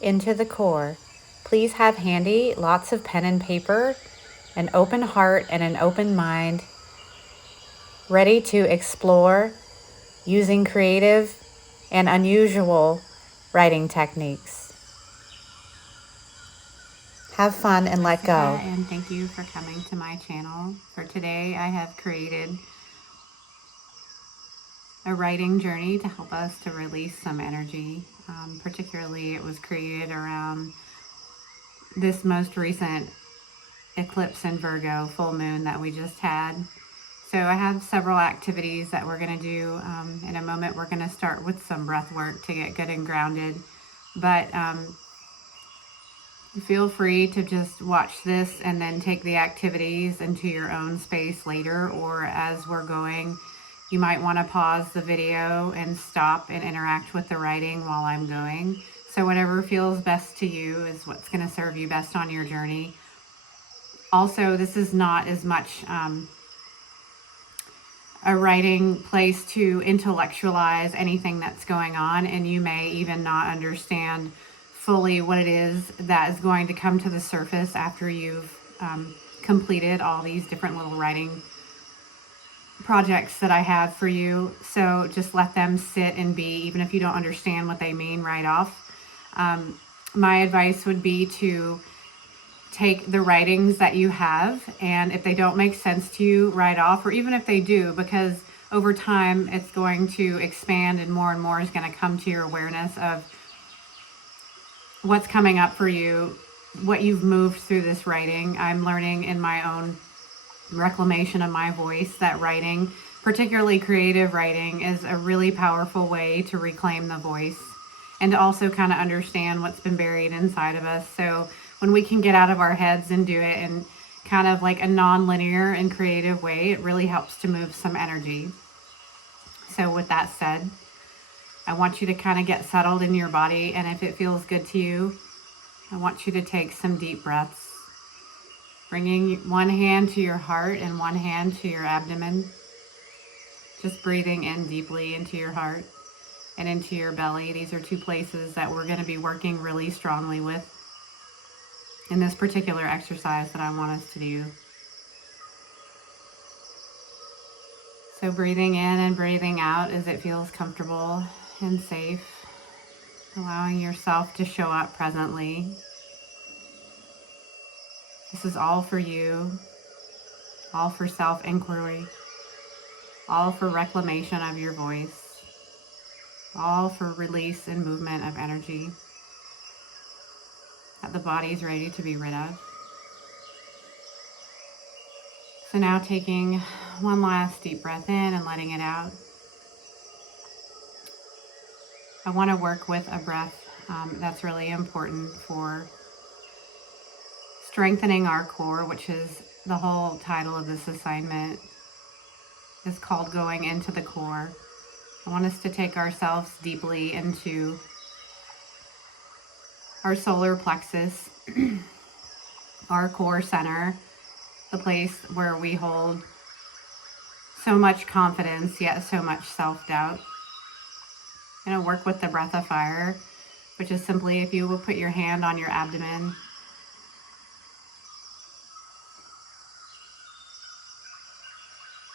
into the core. Please have handy lots of pen and paper, an open heart, and an open mind, ready to explore using creative and unusual writing techniques. Have fun and let go. And thank you for coming to my channel. For today, I have created a writing journey to help us to release some energy. Particularly, it was created around this most recent eclipse in Virgo full moon that we just had. So I have several activities that we're going to do. In a moment, we're going to start with some breath work to get good and grounded. But feel free to just watch this and then take the activities into your own space later, or as we're going, you might want to pause the video and stop and interact with the writing while I'm going. So whatever feels best to you is what's going to serve you best on your journey. Also, this is not as much a writing place to intellectualize anything that's going on, and you may even not understand fully what it is that is going to come to the surface after you've completed all these different little writing projects that I have for you. So just let them sit and be, even if you don't understand what they mean right off. My advice would be to take the writings that you have, and if they don't make sense to you right off, or even if they do, because over time it's going to expand and more is going to come to your awareness of what's coming up for you, what you've moved through this writing. I'm learning in my own reclamation of my voice that writing, particularly creative writing, is a really powerful way to reclaim the voice and to also kind of understand what's been buried inside of us. So when we can get out of our heads and do it in kind of like a non-linear and creative way, it really helps to move some energy. So with that said, I want you to kind of get settled in your body, and if it feels good to you, I want you to take some deep breaths, bringing one hand to your heart and one hand to your abdomen, just breathing in deeply into your heart and into your belly. These are two places that we're going to be working really strongly with in this particular exercise that I want us to do. So breathing in and breathing out as it feels comfortable and safe, allowing yourself to show up presently. This is all for you, all for self-inquiry, all for reclamation of your voice, all for release and movement of energy that the body is ready to be rid of. So now taking one last deep breath in and letting it out. I want to work with a breath that's really important for strengthening our core, which is the whole title of this assignment, is called Going into the Core. I want us to take ourselves deeply into our solar plexus, our core center, the place where we hold so much confidence, yet so much self-doubt. I'm going to work with the breath of fire, which is simply if you will put your hand on your abdomen,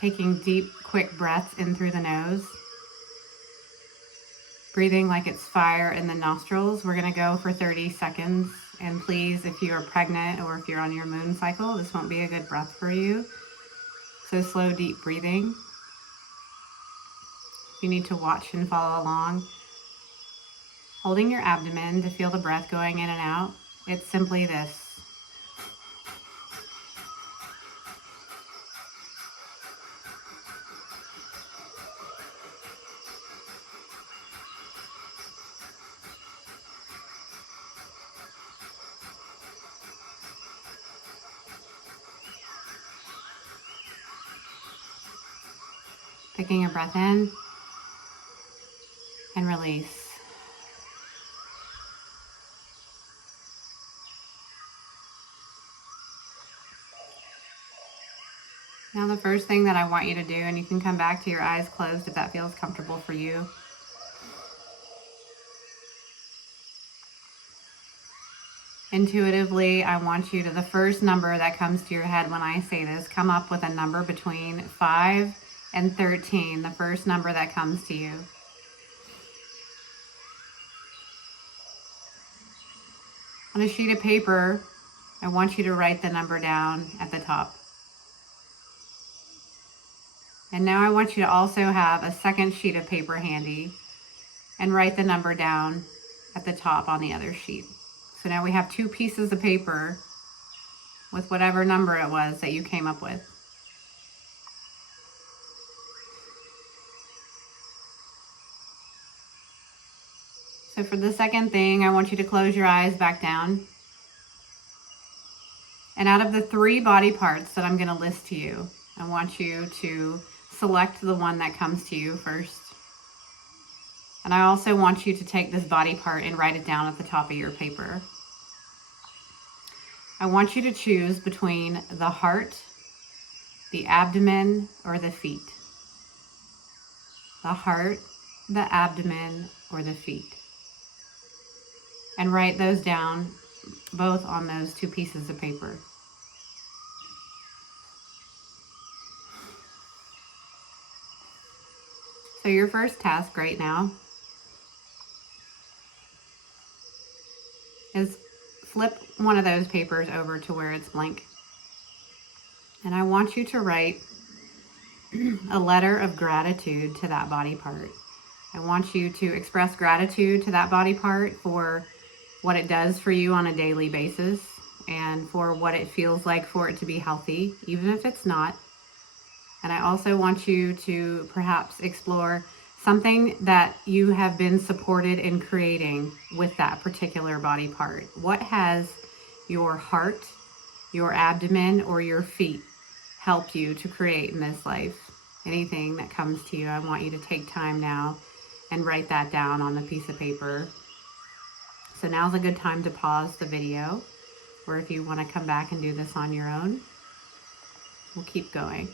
taking deep, quick breaths in through the nose, breathing like it's fire in the nostrils. We're going to go for 30 seconds. And please, if you are pregnant or if you're on your moon cycle, this won't be a good breath for you. So slow, deep breathing. You need to watch and follow along. Holding your abdomen to feel the breath going in and out. It's simply this. Taking a breath in and release. Now the first thing that I want you to do, and you can come back to your eyes closed if that feels comfortable for you, Intuitively, I want you to, the first number that comes to your head when I say this, come up with a number between 5 and 13, the first number that comes to you. On a sheet of paper, I want you to write the number down at the top. And now I want you to also have a second sheet of paper handy and write the number down at the top on the other sheet. So now we have 2 pieces of paper with whatever number it was that you came up with. So for the second thing, I want you to close your eyes back down. And out of the 3 body parts that I'm going to list to you, I want you to select the one that comes to you first. And I also want you to take this body part and write it down at the top of your paper. I want you to choose between the heart, the abdomen, or the feet. The heart, the abdomen, or the feet. And write those down both on those 2 pieces of paper. So your first task right now is flip one of those papers over to where it's blank. And I want you to write a letter of gratitude to that body part. I want you to express gratitude to that body part for what it does for you on a daily basis and for what it feels like for it to be healthy, even if it's not. And I also want you to perhaps explore something that you have been supported in creating with that particular body part. What has your heart, your abdomen, or your feet helped you to create in this life? Anything that comes to you, I want you to take time now and write that down on a piece of paper. So now's a good time to pause the video, or if you want to come back and do this on your own, we'll keep going.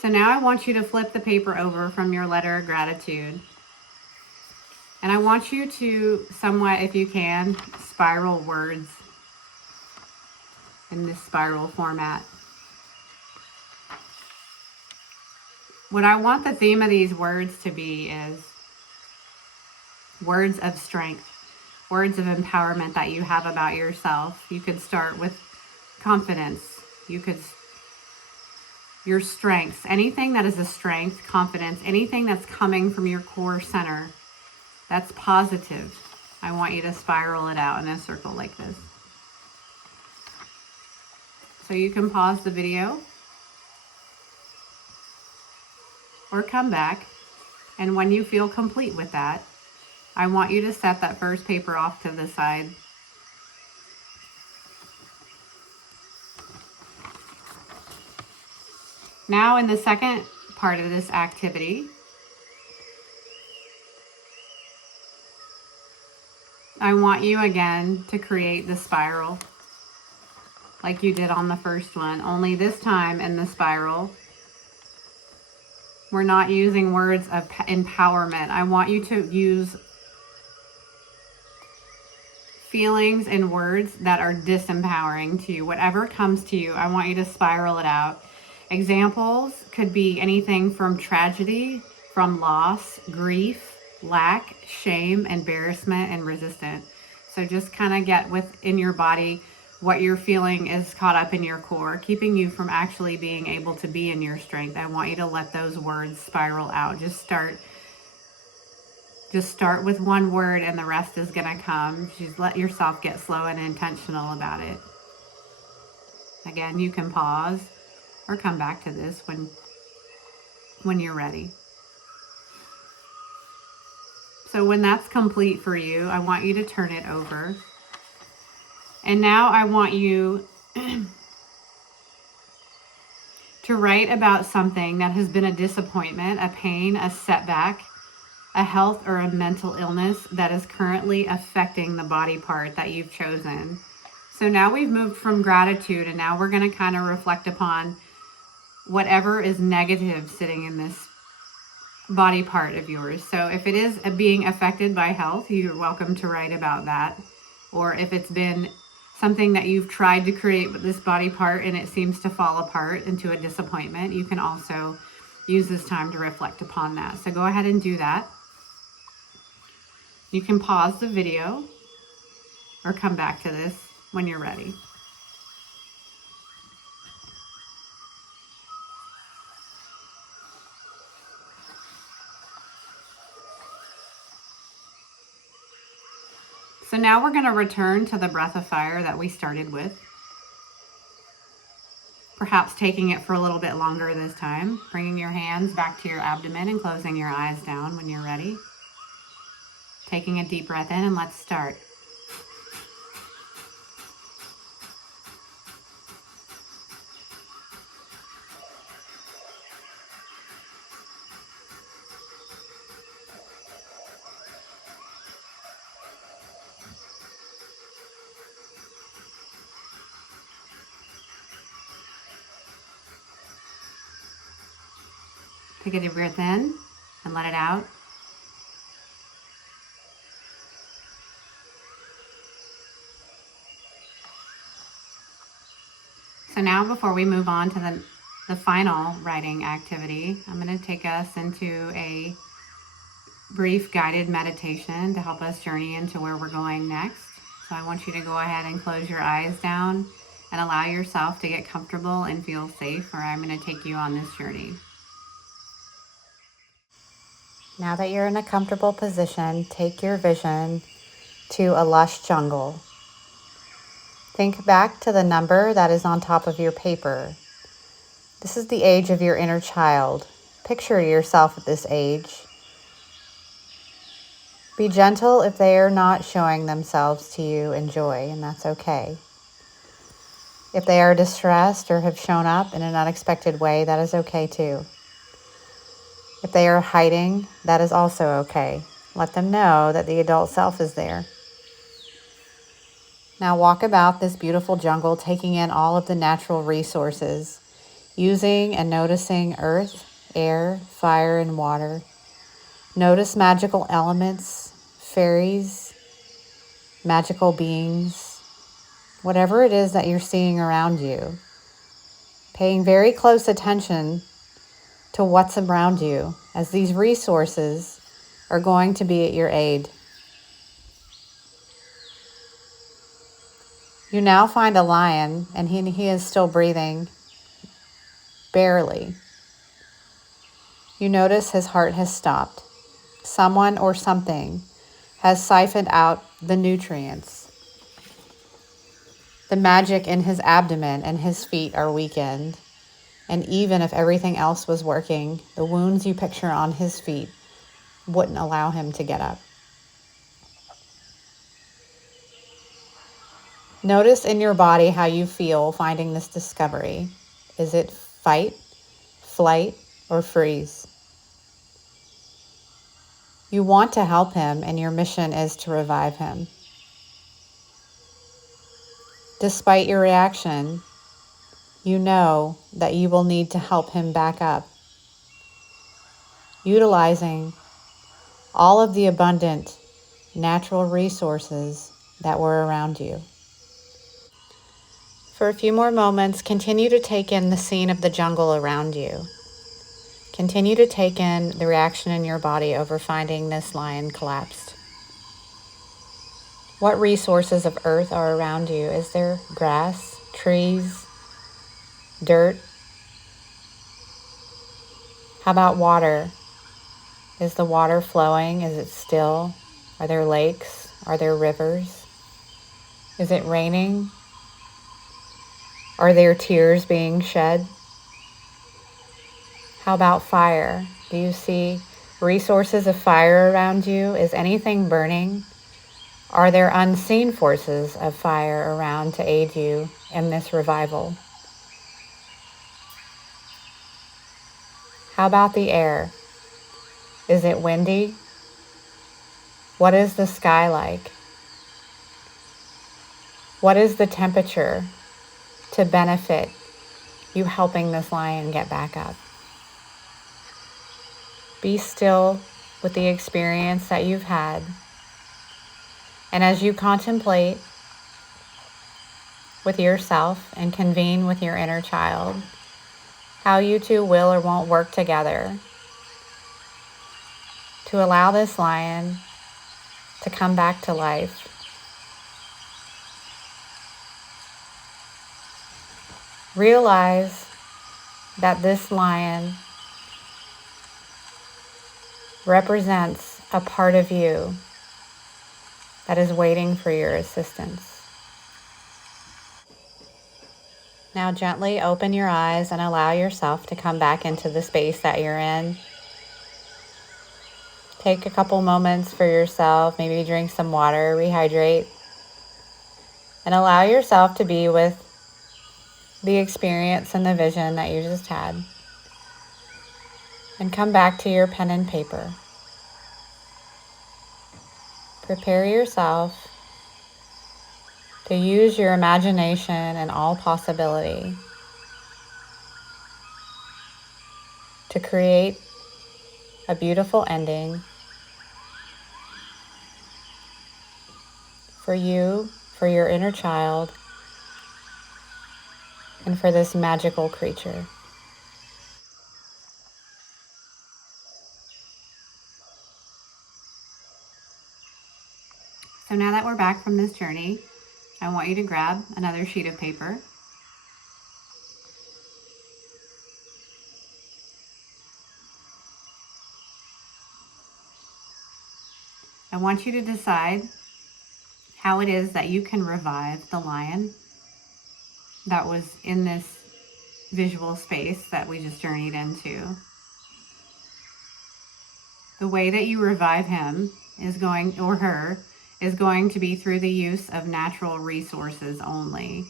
So now I want you to flip the paper over from your letter of gratitude. And I want you to somewhat, if you can, spiral words in this spiral format. What I want the theme of these words to be is words of strength, words of empowerment that you have about yourself. You could start with confidence. Your strengths, anything that is a strength, confidence, anything that's coming from your core center, that's positive. I want you to spiral it out in a circle like this. So you can pause the video or come back, and when you feel complete with that, I want you to set that first paper off to the side. Now in the second part of this activity, I want you again to create the spiral like you did on the first one, only this time in the spiral, we're not using words of empowerment. I want you to use feelings and words that are disempowering to you. Whatever comes to you, I want you to spiral it out. Examples could be anything from tragedy, from loss, grief, lack, shame, embarrassment, and resistance. So just kind of get within your body what you're feeling is caught up in your core, keeping you from actually being able to be in your strength. I want you to let those words spiral out. Just start with one word and the rest is going to come. Just let yourself get slow and intentional about it. Again, you can pause or come back to this when you're ready. So when that's complete for you, I want you to turn it over. And now I want you to write about something that has been a disappointment, a pain, a setback, a health or a mental illness that is currently affecting the body part that you've chosen. So now we've moved from gratitude, and now we're going to kind of reflect upon whatever is negative sitting in this body part of yours. So if it is being affected by health, you're welcome to write about that. Or if it's been something that you've tried to create with this body part and it seems to fall apart into a disappointment, you can also use this time to reflect upon that. So go ahead and do that. You can pause the video or come back to this when you're ready. So now we're going to return to the breath of fire that we started with. Perhaps taking it for a little bit longer this time. Bringing your hands back to your abdomen and closing your eyes down when you're ready. Taking a deep breath in, and let's start. Take a deep breath in and let it out. So now before we move on to the final writing activity, I'm going to take us into a brief guided meditation to help us journey into where we're going next. So I want you to go ahead and close your eyes down and allow yourself to get comfortable and feel safe, where I'm going to take you on this journey. Now that you're in a comfortable position, take your vision to a lush jungle. Think back to the number that is on top of your paper. This is the age of your inner child. Picture yourself at this age. Be gentle if they are not showing themselves to you in joy, and that's okay. If they are distressed or have shown up in an unexpected way, that is okay too. If they are hiding, that is also okay. Let them know that the adult self is there. Now walk about this beautiful jungle, taking in all of the natural resources, using and noticing earth, air, fire, and water. Notice magical elements, fairies, magical beings, whatever it is that you're seeing around you. Paying very close attention to what's around you, as these resources are going to be at your aid. You now find a lion, and he is still breathing, barely. You notice his heart has stopped. Someone or something has siphoned out the nutrients. The magic in his abdomen and his feet are weakened. And even if everything else was working, the wounds you picture on his feet wouldn't allow him to get up. Notice in your body how you feel finding this discovery. Is it fight, flight, or freeze? You want to help him, and your mission is to revive him. Despite your reaction, you know that you will need to help him back up, utilizing all of the abundant natural resources that were around you. For a few more moments, continue to take in the scene of the jungle around you. Continue to take in the reaction in your body over finding this lion collapsed. What resources of earth are around you? Is there grass, trees, dirt? How about water? Is the water flowing? Is it still? Are there lakes? Are there rivers? Is it raining? Are there tears being shed? How about fire? Do you see resources of fire around you? Is anything burning? Are there unseen forces of fire around to aid you in this revival? How about the air? Is it windy? What is the sky like? What is the temperature to benefit you helping this lion get back up. Be still with the experience that you've had. And as you contemplate with yourself and convene with your inner child, how you two will or won't work together to allow this lion to come back to life. Realize that this lion represents a part of you that is waiting for your assistance. Now gently open your eyes and allow yourself to come back into the space that you're in. Take a couple moments for yourself, maybe drink some water, rehydrate, and allow yourself to be with the experience and the vision that you just had. And come back to your pen and paper. Prepare yourself to use your imagination and all possibility to create a beautiful ending for you, for your inner child, and for this magical creature. So now that we're back from this journey, I want you to grab another sheet of paper. I want you to decide how it is that you can revive the lion that was in this visual space that we just journeyed into. The way that you revive him is going, or her, is going to be through the use of natural resources only.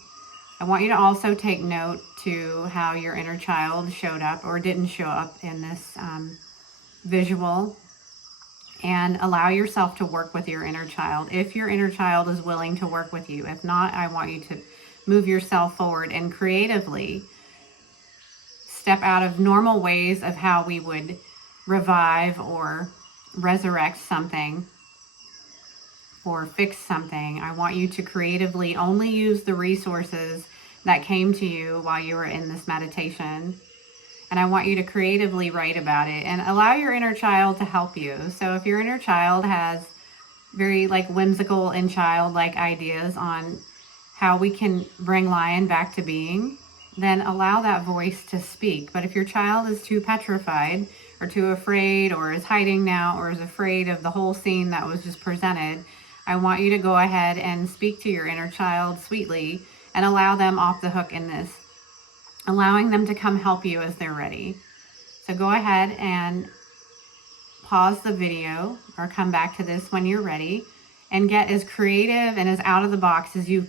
I want you to also take note to how your inner child showed up or didn't show up in this visual, and allow yourself to work with your inner child if your inner child is willing to work with you. If not, I want you to move yourself forward and creatively step out of normal ways of how we would revive or resurrect something or fix something. I want you to creatively only use the resources that came to you while you were in this meditation. And I want you to creatively write about it and allow your inner child to help you. So if your inner child has very whimsical and childlike ideas on how we can bring lion back to being, then allow that voice to speak. But if your child is too petrified or too afraid or is hiding now or is afraid of the whole scene that was just presented, I want you to go ahead and speak to your inner child sweetly and allow them off the hook in this, allowing them to come help you as they're ready. So go ahead and pause the video or come back to this when you're ready and get as creative and as out of the box as you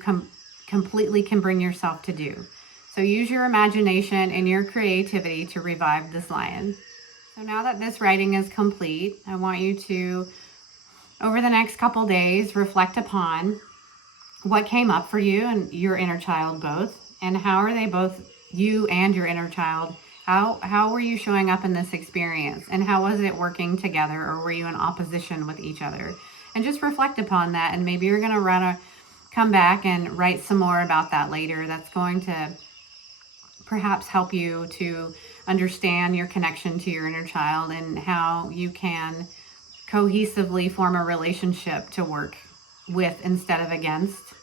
completely can bring yourself to do. So use your imagination and your creativity to revive this lion. So now that this writing is complete, I want you to, over the next couple days, reflect upon what came up for you and your inner child both, and how are they both, you and your inner child, how were you showing up in this experience, and how was it working together, or were you in opposition with each other? And just reflect upon that, and maybe you're going to come back and write some more about that later. That's going to perhaps help you to understand your connection to your inner child and how you can cohesively form a relationship to work with instead of against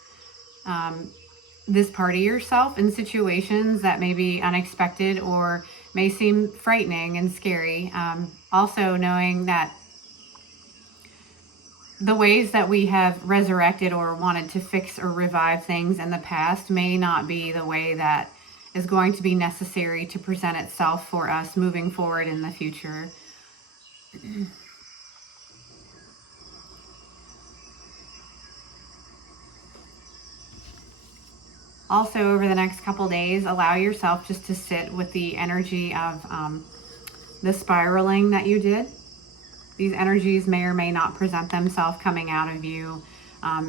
this part of yourself in situations that may be unexpected or may seem frightening and scary. Also knowing that the ways that we have resurrected or wanted to fix or revive things in the past may not be the way that is going to be necessary to present itself for us moving forward in the future. Also, over the next couple days, allow yourself just to sit with the energy of the spiraling that you did. These energies may or may not present themselves coming out of you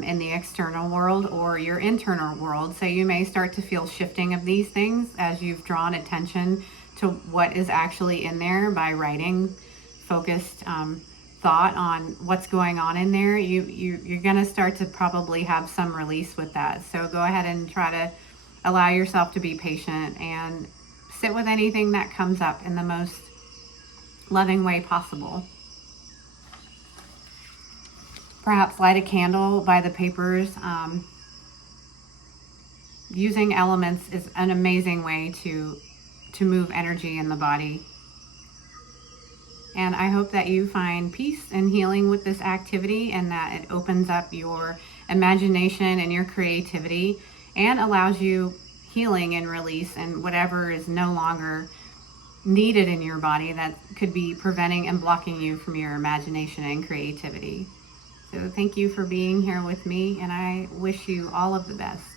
in the external world or your internal world. So you may start to feel shifting of these things as you've drawn attention to what is actually in there by writing focused thought on what's going on in there. You're going to start to probably have some release with that. So go ahead and try to allow yourself to be patient and sit with anything that comes up in the most loving way possible. Perhaps light a candle by the papers. Using elements is an amazing way to move energy in the body. And I hope that you find peace and healing with this activity, and that it opens up your imagination and your creativity and allows you healing and release and whatever is no longer needed in your body that could be preventing and blocking you from your imagination and creativity. So thank you for being here with me, and I wish you all of the best.